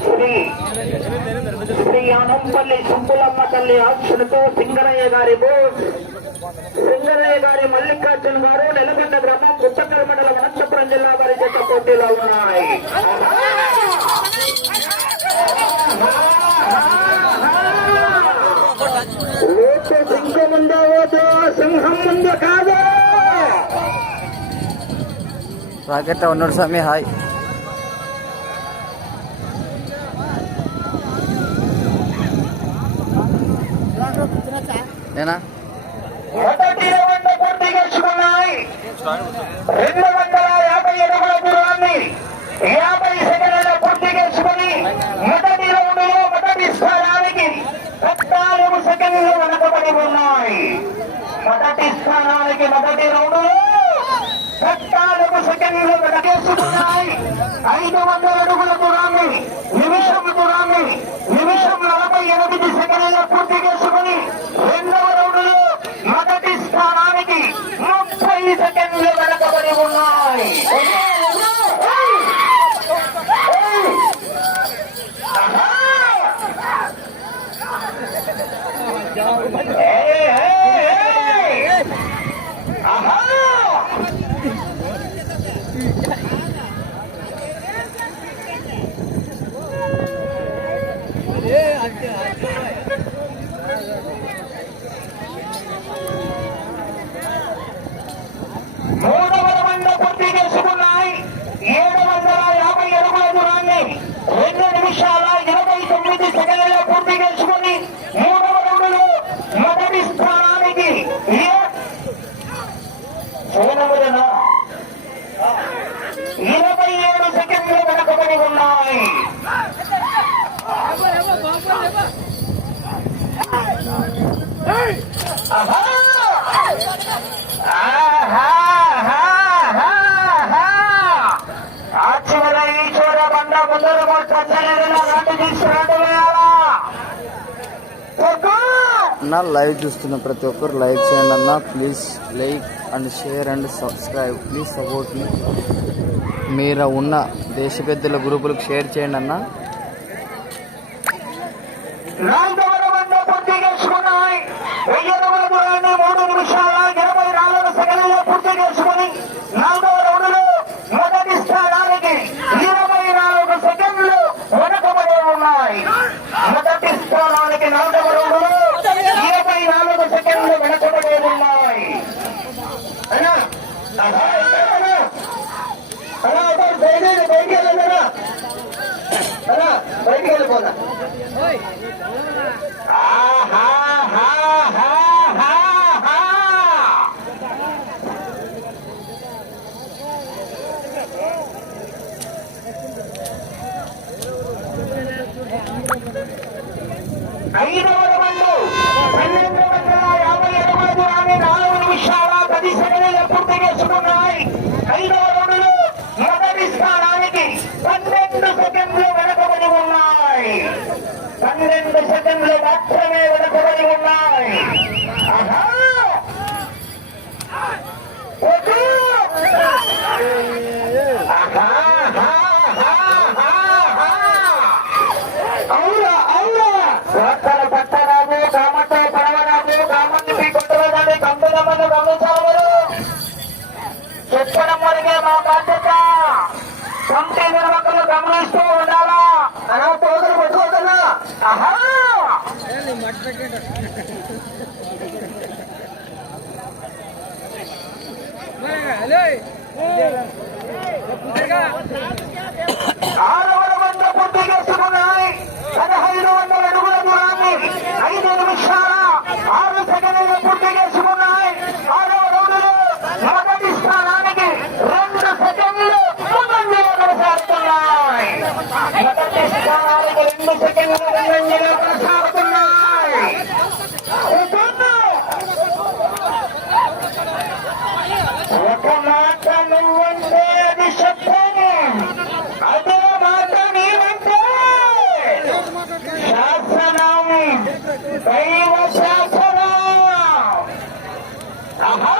శ్రీ శ్రీ అనంపల్లి సుబ్బులమ్మ తల్లి ఆక్షలతో సింగరయ్య గారి సింగరయ్య గారి మల్లికార్జున్ గారు నెలకొండ గ్రామం పుత్తకర మండలం అనంతపురం జిల్లా వారి జత పోటీలో ఉన్నాయి. ఓటు సింహం ఓటు? సింహం కాదు? రాకెట్ ఉన్నాడు స్వామి హాయ్. నేనా? మొదటి రౌండ్ పూర్తి చేసుకున్నాయి రెండు వందల యాభై అడుగుల దూరాన్ని యాభై సెకండ్ల పూర్తి చేసుకుని మొదటి రౌండ్లో మొదటి స్థానానికి పద్నాలుగు సెకండ్లు వెనకబడి ఉన్నాయి మొదటి స్థానానికి మొదటి రౌండ్లో పద్నాలుగు సెకండ్లు వెనకేసుకున్నాయి ఐదు వందల అడుగుల దూరాన్ని నిమిషం దూరాన్ని నిమిషం నలభై ఎనిమిది సెకండ్ల వెనకబడి ఉన్నాయి ఏయ్, ఏయ్, ఏయ్. ఆహా మూడవ రౌండ్ పూర్తి చేసుకున్నాయి ఏడు వందల యాభై అడుగుల దూరాన్ని రెండు నిమిషాల ఇరవై తొమ్మిది సెకండ్లలో పూర్తి చేసుకుని మూడవ రౌండ్లో మొదటి స్థానానికి ఏ- చూడవలెనా? ఇరవై ఏడు సెకండ్లు వెనకబడి ఉన్నాయి ఆహా! ఆ చివర ఈ చివర బండ ముందర కొట్టలేదన్నా రెండు తీసుకురాడు వేయాలా కొట్టు! నా లైవ్ చూస్తున్న ప్రతి ఒక్కరు లైక్ చేయండి అన్న. Please like and share and subscribe. Please support మీ. మీరు ఉన్న దేశ పెద్దల గ్రూపులకు షేర్ చేయండి అన్న. ఆరవ వంద పూర్తి చేసుకున్నాయి పదహైదు వందల అడుగుల దూరాన్ని ఐదు నిమిషాల ఆరు సెకండ్లు పూర్తి చేసుకున్నాయి ఆరవ మొదటి స్థానానికి రెండు సెకండ్లు ముందంజలో కొనసాగుతున్నాయి మొదటి స్థానానికి రెండు సెకండ్లు ముందంజలో కొనసాగుతున్నాయి ఒక మాట నువ్వంటే అది శబ్దం అదే మాట నీవంటే శాసనం దైవ శాసనం ఆహా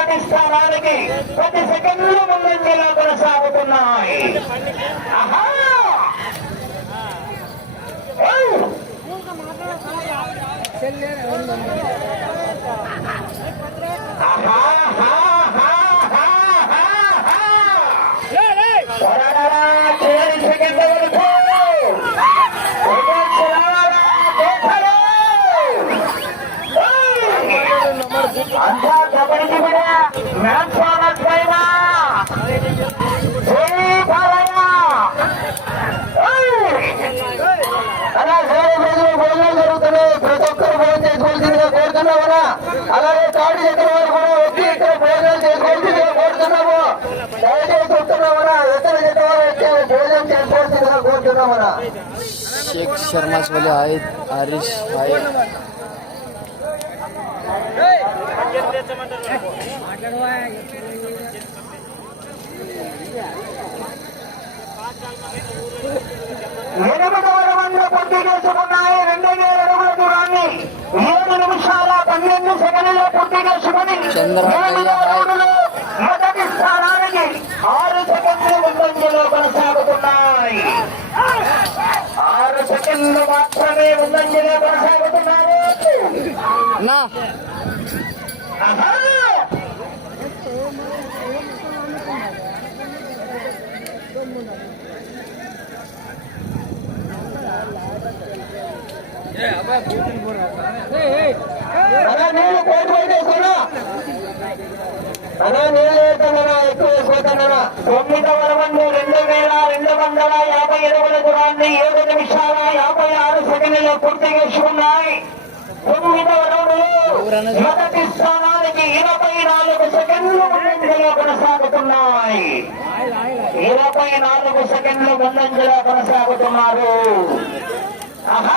మొదటి స్థానానికి పది సెకండ్లు ముందంజలో కొనసాగుతున్నాయి ఆహా! ఆహా! ఆహా! ఆహా! పోరాడారా, చివరి సెకండ్ వరకు. వికెట్స్ రావాలా, దేశాలు. అంతా కబడ్డీ కూడా మ్యాచ్ ఫార్మట్ పైన జై బాలయ్య. ఓయ్! అలా వేరే ప్రజలు భోజనాలు జరుగుతున్నాయి ప్రతి ఒక్కరు భోజనం చేసుకోవాల్సిందిగా కోరుతున్నామన్నా అలాగే తాడి దగ్గర వారు కూడా వచ్చి ఇక్కడ భోజనాలు చేసుకోవాల్సిందిగా కోరుతున్నాము దయచేసి చూస్తున్నామన్నా ఎక్కడ చెట్టు వారు వచ్చి భోజనం చేసుకోవాల్సిందిగా కోరుతున్నామన్నా शेख शर्मा बोले हाय हरीश हाय ఎనిమిదవ రౌండ్లో పూర్తి చేసుకున్నాయి రెండు వేల అడుగుల దూరాన్ని ఏడు నిమిషాల పన్నెండు సెకండ్లో పూర్తి చేసుకుని మొదటి స్థానానికి ఆరు సెకండ్లు ముందంజలో కొనసాగుతున్నాయి ఆరు సెకండ్లు మాత్రమే ముందంజలో కొనసాగుతున్నారు అలా నీళ్ళు కోటి అలా నీళ్ళు ఎక్కువ రెండు వేల రెండు వందల యాభై అడుగుల దూరాన్ని ఏడు నిమిషాల యాభై ఆరు సెకండ్లలో పూర్తి చేసుకున్నాయి తొమ్మిదవ మొదటి స్థానానికి ఇరవై నాలుగు సెకండ్లు ముందంజలో కొనసాగుతున్నాయి ఇరవై నాలుగు సెకండ్లు ముందంజలో కొనసాగుతున్నారు. ఆహా!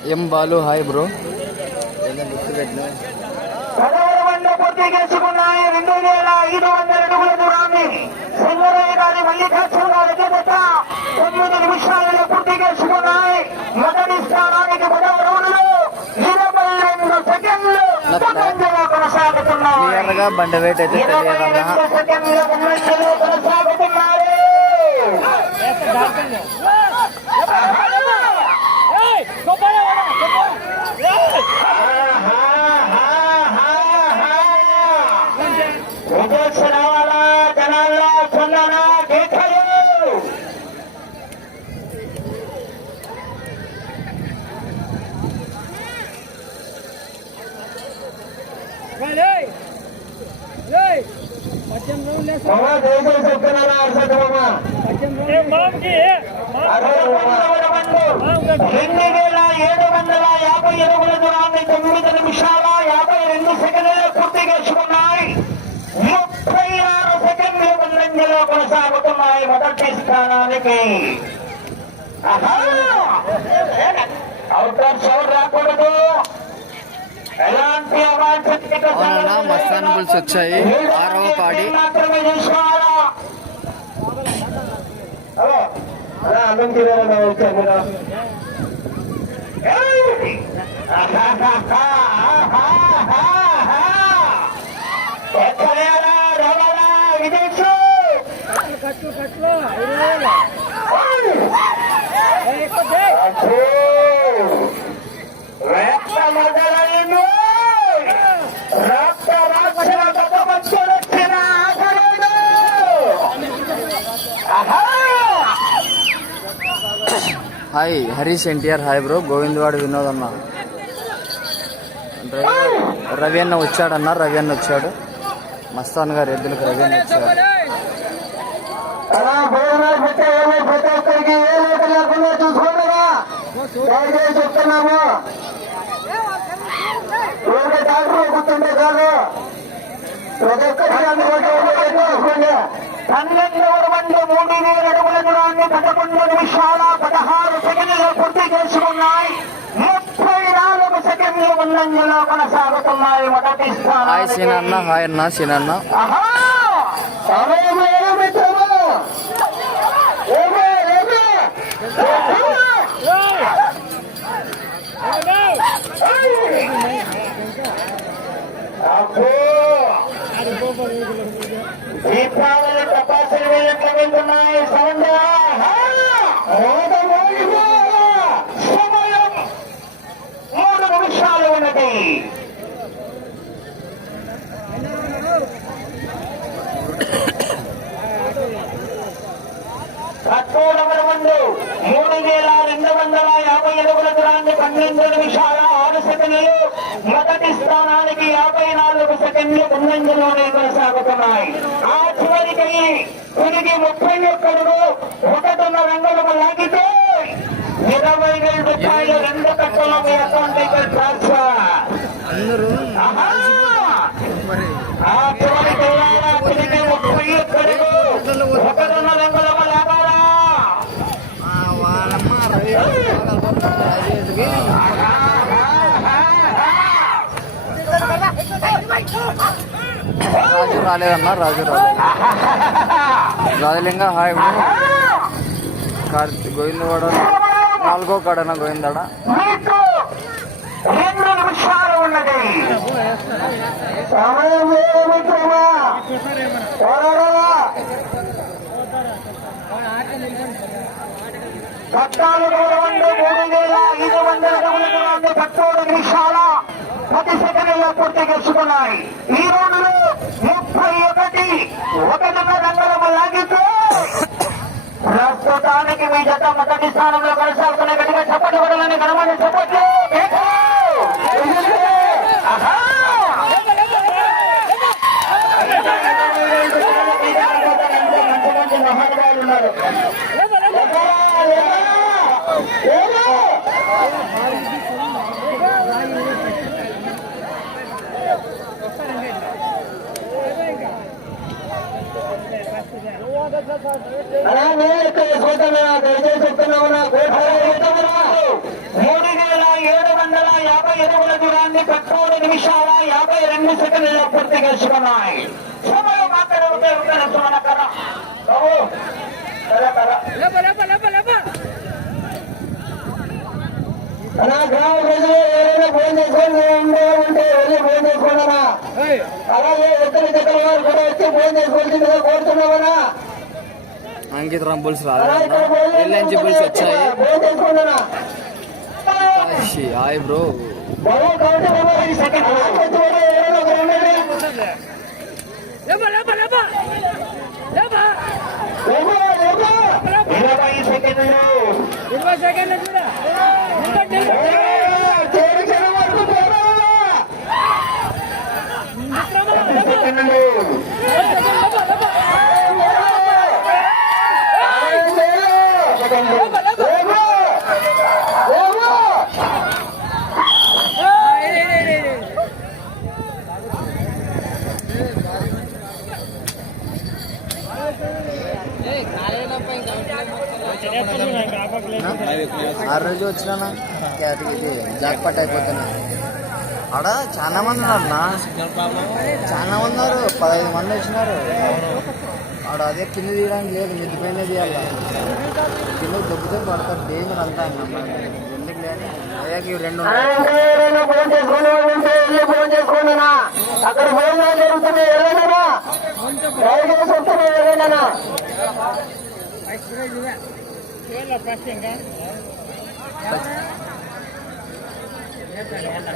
రెండు సెకండ్లు ముందంజలో కొనసాగుతున్నాయి. క్లియర్గా బండి వెయిట్ అయితే తెలియదన్నా రెండు సెకండ్ల ముందంజలో కొనసాగుతున్నారు విజయ్ రావాలా జనాల్లో సొన్ననా కేకలు మామా దయచేసి చెప్తున్నారా అర్షద్ మామా రెండు వేల ఏడు వందల యాభై ఎనిమిది దూరాన్ని తొమ్మిది నిమిషాల యాభై రెండు సెకండ్లు పూర్తి చేసుకున్నాయి ముప్పై ఆరు సెకండ్లు ముందంజలో కొనసాగుతున్నాయి మొదటి స్థానానికి అవుట్ ఆఫ్ సౌండ్ రాకూడదు ఎలాంటి అవాంఛనీయ మస్తాన్ బుల్స్ వచ్చాయి ఆరవ పాడి. మాత్రమే చూసుకోవాలా hi Harish NTR. Hi bro. Govindavada Vinod అన్న రవి- అన్న వచ్చాడన్న రవి అన్న వచ్చాడు. మస్తాన్ గారు ఎద్దులకు రవి అన్న వచ్చాడు. అలా ప్రతి ఒక్కరికి ఏళ్ళు దయచేసి చెప్తున్నాము. ప్రతి ఒక్కరికి అందుబాటులో పన్నెండవ మంది మూడు వేల అడుగుల దూరాన్ని పదకొండు నిమిషాల పదహారు సెకండ్లు పూర్తి చేసుకున్నాయి ముప్పై నాలుగు సెకండ్లు ముందంజలో కొనసాగుతున్నాయి మొదటి హాయ్ సీనన్న హాయ్ అన్న సీనన్న! దీపావళి టపాసులు ఎట్లా వెళ్తున్నాయి సౌండ్ సమయం మూడు నిమిషాలు ఉన్నది ముందు మూడు వేల రెండు వందల యాభై అడుగుల దూరాన్ని పన్నెండు నిమిషాల ఆరు సెకండ్లు మొదటి స్థానానికి యాభై నాలుగు సెకండ్లు ముందంజలోనే కొనసాగుతున్నాయి చివరికి తిరిగి ముప్పై ఒక్కడుగు ఒకటున్న రంగులకు లాగితే ఇరవై వేల రూపాయలు రెండు కట్టల మీ అకౌంట్ ట్రాన్స్ఫర్! ఆ చివరికి వెళ్ళాలా? తిరిగి ముప్పై ఒక్కడుగు ఒకటున్న రంగులకు వాళ్ళమ్మ రాజేష్కి రాజు రాలేదన్న రాజు రాలేదు రాజలింగ హాయ్ బ్రో. కార్తీక్ గోవిందవాడ. నాలుగో కాడన గోవిందాడ. రెండు నిమిషాలు ఉన్నది. పద్నాలుగు మూడు వేల ఐదు వందల నిమిషాల పది సెకండ్లలో పూర్తి చేసుకున్నాయి. ఈ రోజులో ప్రస్తుతానికి మీ జత మొదటి స్థానంలో కొనసాగుతున్న గట్టిగా చప్పట్లు పడాలని గణమైన చప్పట్లు ఆహా! మంచి మంచి మహానుభావులు ఉన్నారు ఎక్కడా? ఎక్కడా? ఎక్కడా? అలా నేను ఇక్కడ చూస్తున్నా దయచేసి చెప్తున్నామన్నా మూడు వేల ఏడు వందల యాభై ఎనిమిది దూరాన్ని పదమూడు నిమిషాల యాభై రెండు సెకండ్లలో పూర్తి చేసుకున్నాయి. సమయం సుమన. అన్నా గ్రామ ప్రజలు ఎవరైనా ఫోన్ చేసుకొని ఉంటే వెళ్ళి ఫోన్ చేసుకోండి అలాగే ఇద్దరు వారు కూడా వచ్చి ఫోన్ చేసుకోవాల్సిందిగా కోరుతున్నామన్నా అంకిత్ రంబుల్స్ రాలేదన్న ఎల్ఎన్జి బుల్స్ వచ్చాయి కాశీ హాయ్ బ్రో ఇరవై సెకండ్లు ఇరవై సెకండ్లు చూడ సెకండ్లు ఆ రోజు వచ్చినా కేటగిరీ జాక్ పట్ అయిపోతున్నా. ఆడ చాలా మంది ఉన్నారు చాలా మంది ఉన్నారు. పదహైదు మంది వచ్చినారు. ఆడ అదే కింద తీయడానికి లేదు మిద్ది పైన తీయాలి. కింద దొబ్బితే పడతారు డేంజర్ అంతా ఎందుకు లేని? అయ్యాక రెండు ఉన్నాయి. ఫోన్ ఫోన్ అక్కడ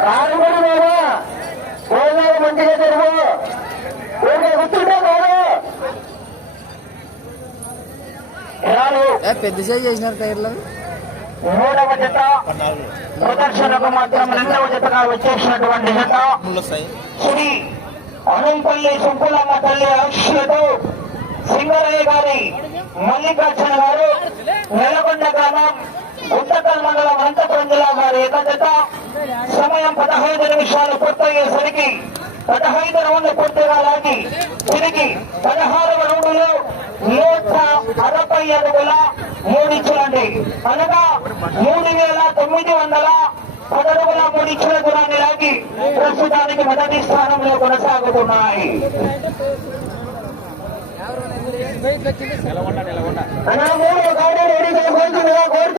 రానుబడి బాబా ఫోన్ మంచిగా తెలుగు పెద్ద సైజ్ చేసినారు టైర్లు? మూడవ జత. ప్రదర్శనకు మాత్రం రెండవ జతగా వచ్చేసినటువంటి జత. శ్రీ అనంపల్లి సుబ్బులమ్మ తల్లి ఆశలతో సింగరయ్య గారి మల్లికార్జున గారు నెలకొండ గ్రామం గుంటకల్ మండలం అనంతపురం జిల్లా వారి ఏకజత సమయం పదహైదు నిమిషాలు పూర్తయ్యేసరికి పదహైదు రౌండ్లు పూర్తిగా లాగి తిరిగి పదహారవ రౌండ్లో నూట అరవై అడుగుల మూడించులండి అనగా మూడు వేల తొమ్మిది వందల మూడించుల దూరాన్ని లాగి ప్రస్తుతానికి మొదటి స్థానంలో కొనసాగుతున్నాయి. మూడు గౌరవ